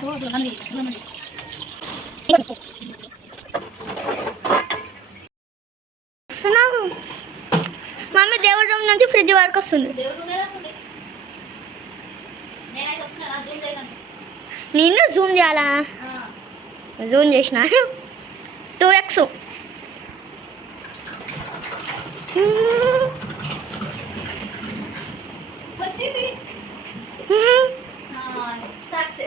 Mummy దేవుడి room నుంచి fridge వరకు వస్తుంది. నిన్ను జూమ్ చేయాలా? జూమ్ చేసిన 2x.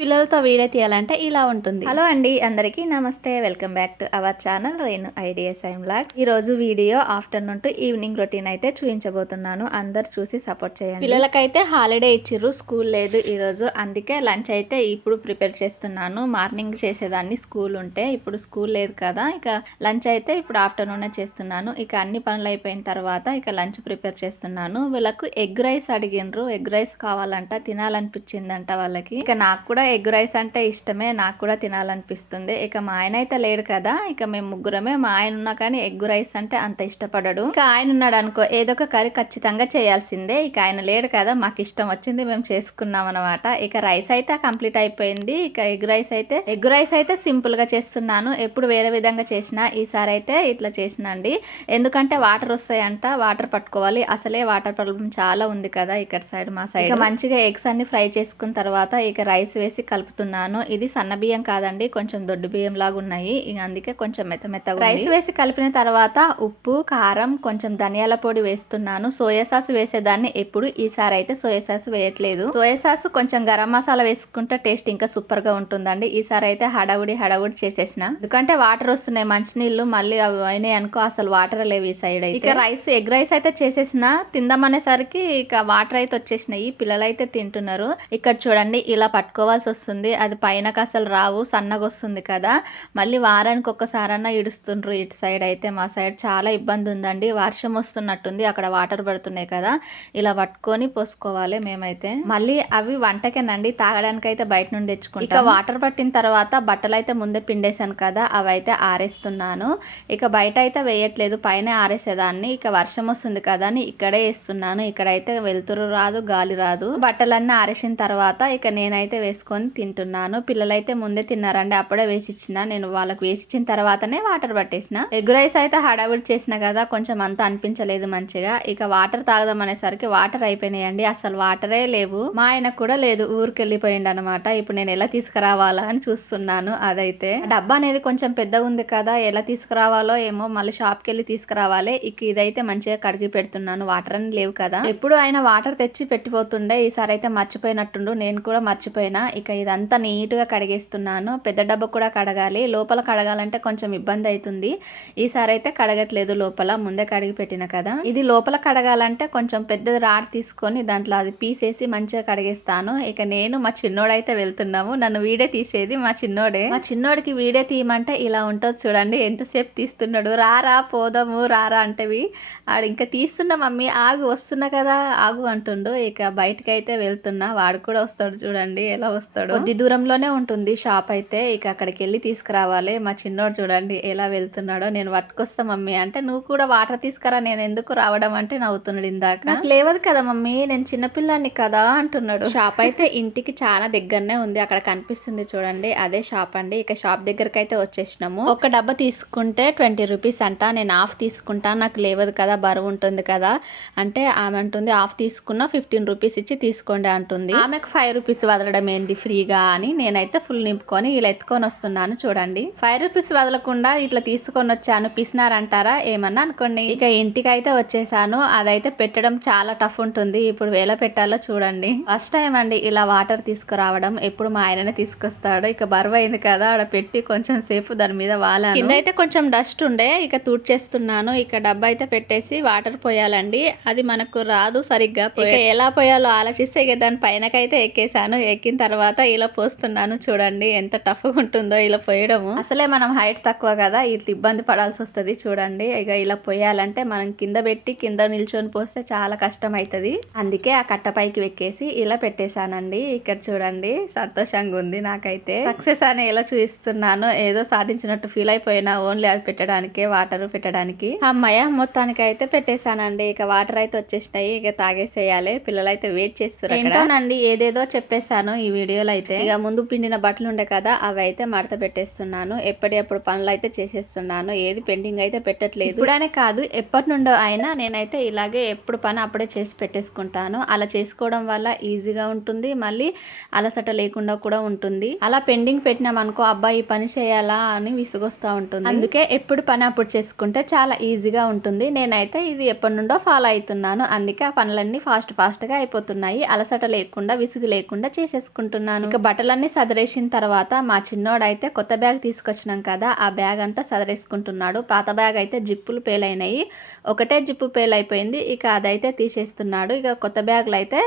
పిల్లలతో వీడియో తీయాలంటే ఇలా ఉంటుంది. హలో అండి, అందరికీ నమస్తే. Welcome back to our channel Renu ideas and vlogs. ఈ రోజు video afternoon to evening routine అయితే చూపించబోతున్నాను. అందరు చూసి సపోర్ట్ చేయండి. పిల్లలకైతే హాలిడే ఇచ్చిర్రు, స్కూల్ లేదు ఈ రోజు. అందుకే లంచ్ అయితే ఇప్పుడు ప్రిపేర్ చేస్తున్నాను. మార్నింగ్ చేసేదాన్ని స్కూల్ ఉంటే, ఇప్పుడు స్కూల్ లేదు కదా, ఇక లంచ్ అయితే ఇప్పుడు ఆఫ్టర్నూన్ చేస్తున్నాను. ఇక అన్ని పనులు అయిపోయిన తర్వాత ఇక లంచ్ ప్రిపేర్ చేస్తున్నాను. వీళ్ళకు ఎగ్ రైస్ అడిగినరు, ఎగ్ రైస్ కావాలంట, తినాలనిపించిందంట వాళ్ళకి. ఇక నాకు కూడా ఎగ్ రైస్ అంటే ఇష్టమే, నాకు కూడా తినాలనిపిస్తుంది. ఇక మా ఆయన అయితే లేడు కదా, ఇక మేము ముగ్గురమే. మా ఆయన ఉన్నా కానీ ఎగ్ రైస్ అంటే అంత ఇష్టపడడు. ఇక ఆయన ఉన్నాడు అనుకో, ఏదో ఒక కర్రీ ఖచ్చితంగా చేయాల్సిందే. ఇక ఆయన లేడు కదా, మాకు ఇష్టం వచ్చింది మేము చేసుకున్నాం అనమాట. ఇక రైస్ అయితే కంప్లీట్ అయిపోయింది. ఇక ఎగ్ రైస్ అయితే సింపుల్ గా చేస్తున్నాను. ఎప్పుడు వేరే విధంగా చేసినా, ఈసారి అయితే ఇట్లా చేసినండి. ఎందుకంటే వాటర్ వస్తాయంట, వాటర్ పట్టుకోవాలి. అసలే వాటర్ ప్రాబ్లం చాలా ఉంది కదా ఇక్కడ సైడ్, మా సైడ్. ఇక మంచిగా ఎగ్స్ అన్ని ఫ్రై చేసుకున్న తర్వాత ఇక రైస్ వేసి కలుపుతున్నాను. ఇది సన్న బియ్యం కాదండి, కొంచెం దొడ్డు బియ్యం లాగా ఉన్నాయి. ఇక అందుకే కొంచెం మెత్తగా రైస్ వేసి కలిపిన తర్వాత ఉప్పు, కారం, కొంచెం ధనియాల పొడి వేస్తున్నాను. సోయా సాస్ వేసేదాన్ని ఎప్పుడు, ఈసారి అయితే సోయా సాస్ వేయట్లేదు. సోయా సాస్ కొంచెం గరం మసాలా వేసుకుంటే టేస్ట్ ఇంకా సూపర్ గా ఉంటుందండి. ఈసారి అయితే హడావుడి చేసేసిన, ఎందుకంటే వాటర్ వస్తున్నాయి మంచినీళ్ళు, మళ్ళీ అవి అయినాయి అనుకో అసలు వాటర్ లేవు ఈ సైడ్ అయితే. ఇక ఎగ్ రైస్ అయితే చేసేసిన, తిందామనేసరికి ఇక వాటర్ అయితే వచ్చేసినాయి. పిల్లలైతే తింటున్నారు. ఇక్కడ చూడండి ఇలా పట్టుకోవాల్సి వస్తుంది, అది పైనకు అసలు రావు, సన్నగా వస్తుంది కదా. మళ్ళీ వారానికి ఒక్కసారన్నా ఇడుస్తుండ్రు ఇటు సైడ్ అయితే. మా సైడ్ చాలా ఇబ్బంది ఉందండి, వర్షం వస్తున్నట్టుంది, అక్కడ వాటర్ పడుతున్నాయి కదా, ఇలా పట్టుకొని పోసుకోవాలి మేమైతే. మళ్ళీ అవి వంటకేనండి, తాగడానికి అయితే బయట నుండి తెచ్చుకుంటాం. ఇక వాటర్ పట్టిన తర్వాత బట్టలు అయితే ముందే పిండేశాను కదా, అవి అయితే ఆరేస్తున్నాను. ఇక బయట అయితే వేయట్లేదు, పైన ఆరేసేదాన్ని. ఇక వర్షం వస్తుంది కదా అని ఇక్కడే వేస్తున్నాను. ఇక్కడైతే వెలుతురు రాదు, గాలి రాదు. బట్టలన్నీ ఆరేసిన తర్వాత ఇక నేనైతే వేసుకొని తింటున్నాను. పిల్లలైతే ముందే తిన్నారండి, అప్పుడే వేసిచ్చిన. నేను వాళ్ళకి వేసిచ్చిన తర్వాతనే వాటర్ పట్టేసిన. ఎగ్ రైస్ అయితే హడావిడి చేసిన కదా, కొంచెం అంతా అనిపించలేదు మంచిగా. ఇక వాటర్ తాగదాం అనేసరికి వాటర్ అయిపోయినాయండి, అసలు వాటరే లేవు. మా ఆయన కూడా లేదు, ఊరికి వెళ్ళిపోయిండు అనమాట. ఇప్పుడు నేను ఎలా తీసుకురావాలా అని చూస్తున్నాను. అదైతే డబ్బా అనేది కొంచెం పెద్దగా ఉంది కదా, ఎలా తీసుకురావాలో ఏమో, మళ్ళీ షాప్కి వెళ్ళి తీసుకురావాలి. ఇక ఇదైతే మంచిగా కడిగి పెడుతున్నాను, వాటర్ అని లేవు కదా. ఎప్పుడు ఆయన వాటర్ తెచ్చి పెట్టిపోతుండే, ఈసారి అయితే మర్చిపోయినట్టుండు, నేను కూడా మర్చిపోయినా. ఇక ఇదంతా నీట్గా కడిగేస్తున్నాను. పెద్ద డబ్బా కూడా కడగాలి, లోపల కడగాలంటే కొంచెం ఇబ్బంది అవుతుంది. ఈసారి అయితే కడగట్లేదు, లోపల ముందే కడిగి పెట్టిన కదా. ఇది లోపల కడగాలంటే కొంచెం పెద్ద రాడ్ తీసుకొని దాంట్లో అది పీసేసి మంచిగా కడిగేస్తాను. ఇక నేను మా చిన్నోడైతే వెళ్తున్నాము, నన్ను వీడియో తీసేది మా చిన్నోడే. మా చిన్నోడికి వీడియో తీయమంటే ఇలా ఉంటుంది చూడండి, ఎంతసేపు తీస్తున్నాడు. రారా పోదాము రారా అంటేవి ఆడు ఇంకా తీస్తున్నా మమ్మీ ఆగు, వస్తున్నా కదా ఆగు అంటుండు. ఇక బయటకి అయితే వెళ్తున్నా, వాడు కూడా వస్తాడు చూడండి ఎలా వస్తాడు. కొద్ది దూరంలోనే ఉంటుంది షాప్ అయితే, ఇక అక్కడికి వెళ్ళి తీసుకురావాలి. మా చిన్నోడు చూడండి ఎలా వెళ్తున్నాడో. నేను పట్టుకొస్తా మమ్మీ అంటే, నువ్వు కూడా వాటర్ తీసుకురా, నేను ఎందుకు రావడం అంటే నవ్వుతున్నాడు. ఇందాక నాకు లేవదు కదా మమ్మీ, నేను చిన్నపిల్లాన్ని కదా అంటున్నాడు. షాప్ అయితే ఇంటికి చాలా దగ్గరనే ఉంది, అక్కడ కనిపిస్తుంది చూడండి, అదే షాప్ అండి. ఇక షాప్ దగ్గరకు అయితే వచ్చేసినాము. ఒక డబ్బా తీసుకుంటే 20 రూపీస్ అంట. నేను హాఫ్ తీసుకుంటా, నాకు లేవదు కదా, బరువు ఉంటుంది కదా అంటే ఆమె అంటుంది హాఫ్ తీసుకున్నా 15 రూపీస్ ఇచ్చి తీసుకోండి అంటుంది. ఆమెకు 5 రూపీస్ వదలడం ఏంది ఫ్రీగా అని నేనైతే ఫుల్ నింపుకొని ఇలా ఎత్తుకొని వస్తున్నాను చూడండి. 5 రూపీస్ వదలకుండా ఇట్లా తీసుకొని వచ్చాను, పిసినారంటారా ఏమన్నా అనుకోండి. ఇక ఇంటికి అయితే వచ్చేసాను. అదైతే పెట్టడం చాలా టఫ్ ఉంటుంది, ఇప్పుడు ఎలా పెట్టాలో చూడండి. ఫస్ట్ టైం అండి ఇలా వాటర్ తీసుకురావడం, ఎప్పుడు మా ఆయననే తీసుకొస్తాడు. ఇక బరువు అయింది కదా, ఆడ పెట్టి కొంచెం సేపు దాని మీద వాలాను. కింద అయితే కొంచెం డస్ట్ ఉండే, ఇక తూడ్చేస్తున్నాను. ఇక డబ్బా అయితే పెట్టేసి వాటర్ పోయాలండి, అది మనకు రాదు సరిగ్గా. ఇక ఎలా పోయాలో ఆలోచిస్తే ఇక దాని పైనకైతే ఎక్కేసాను. ఎక్కిన తర్వాత ఇలా పోస్తున్నాను చూడండి, ఎంత టఫ్ గా ఉంటుందో ఇలా పోయడము. అసలే మనం హైట్ తక్కువ కదా, ఇట్లా ఇబ్బంది పడాల్సి వస్తుంది చూడండి. ఇక ఇలా పోయాలంటే మనం కింద పెట్టి కింద నిల్చొని పోస్తే చాలా కష్టం అవుతుంది. అందుకే ఆ కట్ట పైకి వెక్కేసి ఇలా పెట్టేశానండి. ఇక్కడ చూడండి సంతోషంగా ఉంది నాకైతే. సక్సెస్ అని ఎలా చూపిస్తున్నాను, ఏదో సాధించినట్టు ఫీల్ అయిపోయినా, ఓన్లీ అది పెట్టడానికే, వాటర్ పెట్టడానికి. అమ్మయ్య మొత్తానికి అయితే పెట్టేశానండి. ఇక వాటర్ అయితే వచ్చేసినాయి, ఇక తాగేసేయాలి. పిల్లలు అయితే వెయిట్ చేస్తారు. ఏంటోనండి ఏదేదో చెప్పేశాను ఈ వీడియో వీడియోలో అయితే ఇక ముందు పిండిన బట్టలు ఉండే కదా, అవి అయితే మడత పెట్టేస్తున్నాను. ఎప్పటికప్పుడు పనులు అయితే చేసేస్తున్నాను, ఏది పెండింగ్ అయితే పెట్టట్లేదు. ఇప్పుడనే కాదు ఎప్పటి నుండో అయినా నేనైతే ఇలాగే ఎప్పుడు పని అప్పుడే చేసి పెట్టేసుకుంటాను. అలా చేసుకోవడం వల్ల ఈజీగా ఉంటుంది, మళ్ళీ అలసట లేకుండా కూడా ఉంటుంది. అలా పెండింగ్ పెట్టినామనుకో, అబ్బాయి ఈ పని చేయాలా అని విసుగొస్తూ ఉంటుంది. అందుకే ఎప్పుడు పని అప్పుడు చేసుకుంటే చాలా ఈజీగా ఉంటుంది. నేనైతే ఇది ఎప్పటి నుండో ఫాలో అవుతున్నాను. అందుకే ఆ పనులన్నీ ఫాస్ట్గా అయిపోతున్నాయి. అలసట లేకుండా విసుగు లేకుండా చేసేసుకుంటున్నాను. ఇక బట్టలన్నీ సదరేసిన తర్వాత మా చిన్నోడైతే కొత్త బ్యాగ్ తీసుకొచ్చినాం కదా, ఆ బ్యాగ్ అంతా సదరేసుకుంటున్నాడు. పాత బ్యాగ్ అయితే జిప్పులు పేలైనాయి, ఒకటే జిప్పు పేలైపోయింది. ఇక అదైతే తీసేస్తున్నాడు. ఇక కొత్త బ్యాగ్లో అయితే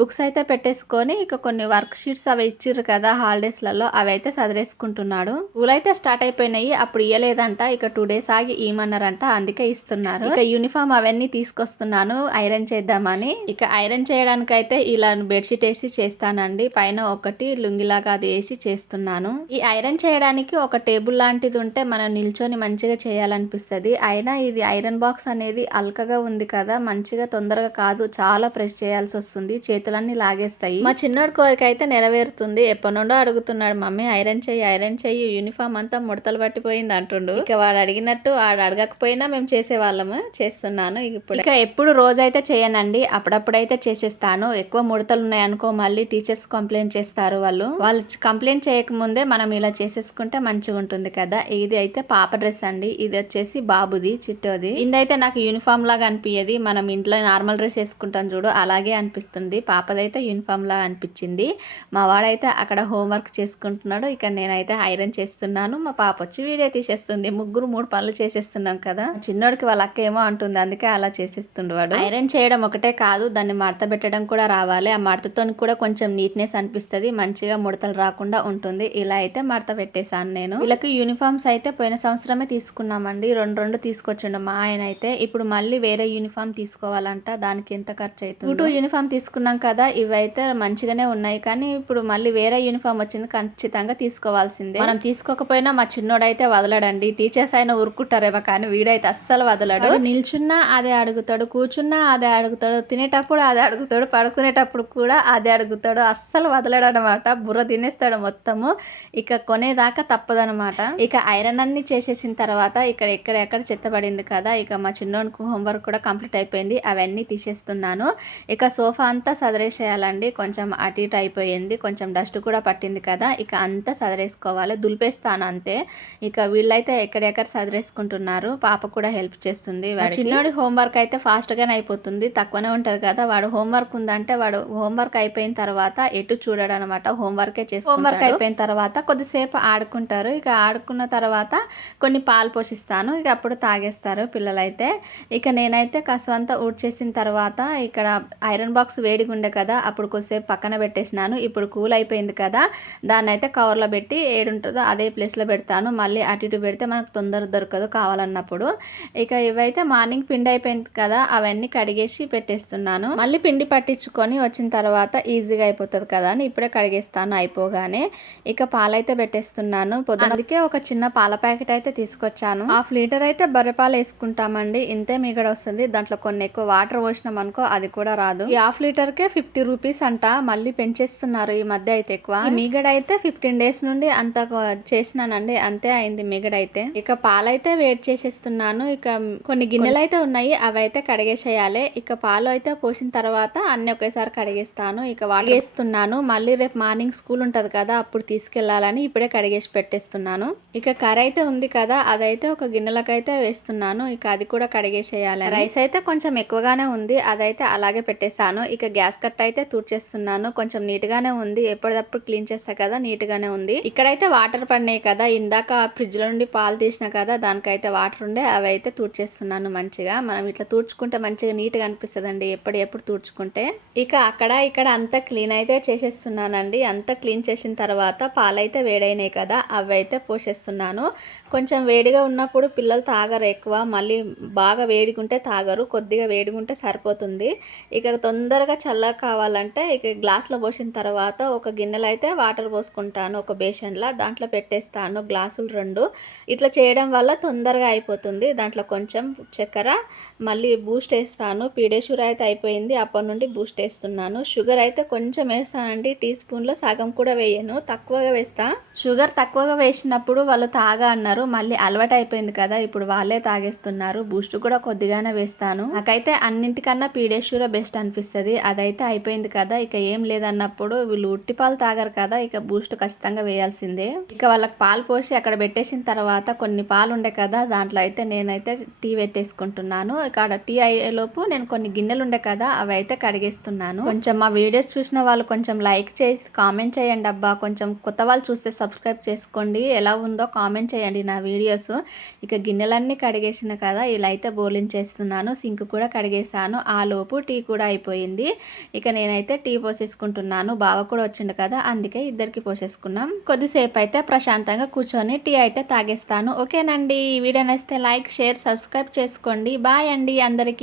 బుక్స్ అయితే పెట్టేసుకొని ఇక కొన్ని వర్క్ షీట్స్ అవి ఇచ్చిర్రు కదా హాలిడేస్లలో, అవి అయితే సదరేసుకుంటున్నాడు. స్కూల్ అయితే స్టార్ట్ అయిపోయినాయి, అప్పుడు ఇయ్యలేదంట. ఇక 2 days ఆగి ఇవ్వమన్నారంట, అందుకే ఇస్తున్నారు. ఇక యూనిఫామ్ అవన్నీ తీసుకొస్తున్నాను ఐరన్ చేద్దామని. ఇక ఐరన్ చేయడానికి అయితే ఇలా బెడ్షీట్ వేసి చేస్తానండి, పైన ఒకటి లుంగిలాగా అది వేసి చేస్తున్నాను. ఈ ఐరన్ చేయడానికి ఒక టేబుల్ లాంటిది ఉంటే మనం నిల్చొని మంచిగా చేయాలనిపిస్తుంది. అయినా ఇది ఐరన్ బాక్స్ అనేది అల్కగా ఉంది కదా, మంచిగా తొందరగా కాదు, చాలా ప్రెస్ చేయాల్సి వస్తుంది, చేతులన్నీ లాగేస్తాయి. మా చిన్నోడి కోరిక అయితే నెరవేరుతుంది. ఎప్పటి నుండో అడుగుతున్నాడు, మమ్మీ ఐరన్ చెయ్యి యూనిఫామ్ అంతా ముడతలు పట్టిపోయింది అంటుండు. ఇక వాడు అడిగినట్టు వాడు అడగకపోయినా మేము చేసేవాళ్ళము, చేస్తున్నాను. ఇక ఎప్పుడు రోజైతే చేయనండి, అప్పుడప్పుడైతే చేసేస్తాను. ఎక్కువ ముడతలు ఉన్నాయనుకో మళ్ళీ టీచర్స్ కంప్లైంట్ చేస్తారు. వాళ్ళు కంప్లైంట్ చేయకముందే మనం ఇలా చేసేసుకుంటే మంచిగా ఉంటుంది కదా. ఇది అయితే పాప డ్రెస్ అండి, ఇది వచ్చేసి బాబుది చిట్టోది. ఇదైతే నాకు యూనిఫామ్ లాగా అనిపించేది, మనం ఇంట్లో నార్మల్ డ్రెస్ వేసుకుంటాం చూడు అలాగే అనిపిస్తుంది. పాపదైతే యూనిఫామ్ లాగా అనిపించింది. మా వాడైతే అక్కడ హోంవర్క్ చేసుకుంటున్నాడు, ఇక్కడ నేనైతే ఐరన్ చేస్తున్నాను. మా పాప వచ్చి వీడియో తీసేస్తుంది. ముగ్గురు 3 పనులు చేసేస్తున్నాం కదా. చిన్నోడికి వాళ్ళ అక్క ఏమో అంటుంది, అందుకే అలా చేసేస్తుండు వాడు. ఐరన్ చేయడం ఒకటే కాదు, దాన్ని మడత పెట్టడం కూడా రావాలి. ఆ మడతతో కూడా కొంచెం నీట్నెస్ అనిపిస్తుంది, మంచిగా ముడతలు రాకుండా ఉంటుంది. ఇలా అయితే మడత పెట్టేశాను నేను. వీళ్ళకి యూనిఫామ్స్ అయితే పోయిన సంవత్సరమే తీసుకున్నామండి, 2 తీసుకొచ్చిండు మా ఆయన అయితే. ఇప్పుడు మళ్ళీ వేరే యూనిఫామ్ తీసుకోవాలంట, దానికి ఎంత ఖర్చు అవుతుంది. 2 యూనిఫామ్ తీసుకున్నాం కదా, ఇవైతే మంచిగానే ఉన్నాయి, కానీ ఇప్పుడు మళ్ళీ వేరే యూనిఫామ్ వచ్చింది, ఖచ్చితంగా తీసుకోవాల్సిందే. మనం తీసుకోకపోయినా మా చిన్నోడైతే వదలడండి. టీచర్స్ అయినా ఊరుకుంటారేమో కానీ వీడైతే అస్సలు వదలడు. నిల్చున్నా అదే అడుగుతాడు, కూర్చున్నా అదే అడుగుతాడు, తినేటప్పుడు అదే అడుగుతాడు, పడుకునేటప్పుడు కూడా అదే అడుగుతాడు. అస్సలు వదలడు అనమాట, బుర్ర తినేస్తాడు మొత్తము. ఇక కొనేదాకా తప్పదనమాట. ఇక ఐరన్ అన్ని చేసేసిన తర్వాత ఇక్కడ ఎక్కడెక్కడ చెత్త పడింది కదా, ఇక మా చిన్నోనికి హోంవర్క్ కూడా కంప్లీట్ అయిపోయింది, అవన్నీ తీసేస్తున్నాను. ఇక సోఫా అంతా సదరేసేయాలండి, కొంచెం అటు ఇటు అయిపోయింది, కొంచెం డస్ట్ కూడా పట్టింది కదా, ఇక అంతా సదరేసుకోవాలి, దులిపేస్తాను అంతే. ఇక వీళ్ళైతే ఎక్కడెక్కడ సదరేసుకుంటున్నారు, పాప కూడా హెల్ప్ చేస్తుంది. చిన్నోడి హోంవర్క్ అయితే ఫాస్ట్గానే అయిపోతుంది, తక్కువనే ఉంటుంది కదా. వాడు హోంవర్క్ ఉందంటే వాడు హోంవర్క్ అయిపోయిన తర్వాత ఎటు చూడడు అనమాట, హోంవర్కే చేసి హోంవర్క్ అయిపోయిన తర్వాత కొద్దిసేపు ఆడుకుంటారు. ఇక ఆడుకున్న తర్వాత కొన్ని పాలు పోషిస్తాను, ఇక అప్పుడు తాగేస్తారు పిల్లలైతే. ఇక నేనైతే కసవంతా ఊడ్చేసిన తర్వాత ఇక్కడ ఐరన్ బాక్స్ వేడిగా ఉండే కదా, అప్పుడు కొద్దిసేపు పక్కన పెట్టేసినాను. ఇప్పుడు కూల్ అయిపోయింది కదా, దాన్ని అయితే కవర్లో పెట్టి ఏడుంటుందో అదే ప్లేస్లో పెడతాను. మళ్ళీ అటు ఇటు పెడితే మనకు తొందర దొరకదు కావాలన్నప్పుడు. ఇక ఇవైతే మార్నింగ్ పిండి అయిపోయింది కదా, అవన్నీ కడిగేసి పెట్టేస్తున్నాను. మళ్ళీ పిండి పట్టించుకొని వచ్చిన తర్వాత ఈజీగా అయిపోతుంది కదా అని ఇప్పుడే కడిగేస్తాను అయిపోగానే. ఇక పాలైతే పెట్టేస్తున్నాను. అందుకే ఒక చిన్న పాల ప్యాకెట్ అయితే తీసుకొచ్చాను. 1/2 లీటర్ అయితే బర్రెపాలు వేసుకుంటామండి, ఇంతే మిగడ వస్తుంది. దాంట్లో కొన్ని ఎక్కువ వాటర్ పోసినాం అనుకో అది కూడా రాదు. ఈ 1/2 లీటర్కే 50 రూపీస్ అంట, మళ్ళీ పెంచేస్తున్నారు ఈ మధ్య అయితే ఎక్కువ. ఈ మిగడ అయితే 15 days నుండి అంత చేసినానండి, అంతే అయింది మిగడ అయితే. ఇక పాలైతే వేడి చేసేస్తున్నాను. ఇక కొన్ని గిన్నెలు అయితే ఉన్నాయి, అవి అయితే కడిగేసేయాలి. ఇక పాలు అయితే పోసిన తర్వాత అన్ని ఒకేసారి కడిగేస్తాను. ఇక వాడేస్తున్నాను, మళ్ళీ రేపు మార్నింగ్ స్కూల్ ఉంటుంది కదా అప్పుడు తీసుకెళ్లాలని ఇప్పుడే కడిగేసి పెట్టేస్తున్నాను. ఇక కర్రీ అయితే ఉంది కదా, అదైతే ఒక గిన్నెలకైతే వేస్తున్నాను. ఇక అది కూడా కడిగేసేయాలి. రైస్ అయితే కొంచెం ఎక్కువగానే ఉంది, అదైతే అలాగే పెట్టేశాను. ఇక గ్యాస్ కట్ అయితే తూడ్చేస్తున్నాను, కొంచెం నీట్ గానే ఉంది, ఎప్పటికప్పుడు క్లీన్ చేస్తా కదా నీట్ గానే ఉంది. ఇక్కడైతే వాటర్ పడినాయి కదా, ఇందాక ఫ్రిడ్జ్ లో నుండి పాలు తీసిన కదా, దానికైతే వాటర్ ఉండే అవి అయితే తూడ్చేస్తున్నాను మంచిగా. మనం ఇట్లా తూడ్చుకుంటే మంచిగా నీట్ గా అనిపిస్తుంది అండి ఎప్పుడు తూడ్చుకుంటే. ఇక అక్కడ ఇక్కడ అంతా క్లీన్ అయితే చేసేస్తున్నానండి. అంతా క్లీన్ చేసిన తర్వాత పాలైతే వేడైనాయి కదా, అవి అయితే పోసేస్తున్నాను. కొంచెం వేడిగా ఉన్నప్పుడు పిల్లలు తాగరు ఎక్కువ, మళ్ళీ బాగా వేడిగుంటే తాగరు, కొద్దిగా వేడిగుంటే సరిపోతుంది. ఇక తొందరగా చల్లగా కావాలంటే ఇక గ్లాస్లో పోసిన తర్వాత ఒక గిన్నెలో అయితే వాటర్ పోసుకుంటాను, ఒక బేషన్లా దాంట్లో పెట్టేస్తాను గ్లాసులు 2. ఇట్లా చేయడం వల్ల తొందరగా అయిపోతుంది. దాంట్లో కొంచెం చక్కెర, మళ్ళీ బూస్ట్ వేస్తాను. పీడియాష్యూర్ అయితే అయిపోయింది, అప్పటి నుండి బూస్ట్ వేస్తున్నాను. షుగర్ అయితే కొంచెం వేస్తానండి, టీ స్పూన్లో సగం కూడా వేయను, తక్కువగా వేస్తా. షుగర్ తక్కువగా వేసినప్పుడు వాళ్ళు తాగా అన్నారు, మళ్ళీ అలవాటు అయిపోయింది కదా, ఇప్పుడు వాళ్ళే తాగేస్తున్నారు. బూస్ట్ కూడా కొద్దిగానే వేస్తాను. నాకైతే అన్నింటికన్నా పీడియాష్యూర్ బెస్ట్ అనిపిస్తుంది. అదైతే అయిపోయింది కదా, ఇక ఏం లేదన్నప్పుడు వీళ్ళు ఉట్టి పాలు తాగరు కదా, ఇక బూస్ట్ ఖచ్చితంగా వేయాల్సిందే. ఇక వాళ్ళకి పాలు పోసి అక్కడ పెట్టేసిన తర్వాత కొన్ని పాలు ఉండే కదా, దాంట్లో అయితే నేనైతే టీ పెట్టేసుకుంటున్నాను. ఇక్కడ టీ అయ్యేలోపు నేను కొన్ని గిన్నెలు ఉండే కదా, అవి అయితే కడిగేస్తున్నాను. కొంచెం మా వీడియోస్ చూసిన వాళ్ళు కొంచెం లైక్ చేసి కామెంట్ చేయండి అబ్బా. కొంచెం కొత్త వాళ్ళు చూస్తే సబ్స్క్రైబ్ చేసుకోండి. ఎలా ఉందో కామెంట్ చేయండి నా వీడియోస్. ఇక గిన్నెలన్నీ కడిగేసిన కదా, ఇలా అయితే బోలించేస్తున్నాను. సింక్ కూడా కడిగేసాను. ఆ లోపు టీ కూడా అయిపోయింది. ఇక నేనైతే టీ పోసేసుకుంటున్నాను. బావ కూడా వచ్చిండు కదా, అందుకే ఇద్దరికి పోసేసుకున్నాం. కొద్దిసేపు అయితే ప్రశాంతంగా కూర్చొని టీ అయితే తాగేస్తాను. ఓకేనండి, ఈ వీడియో నచ్చితే లైక్, షేర్, సబ్స్క్రైబ్ చేసుకోండి. బాయ్ అండి అందరికీ.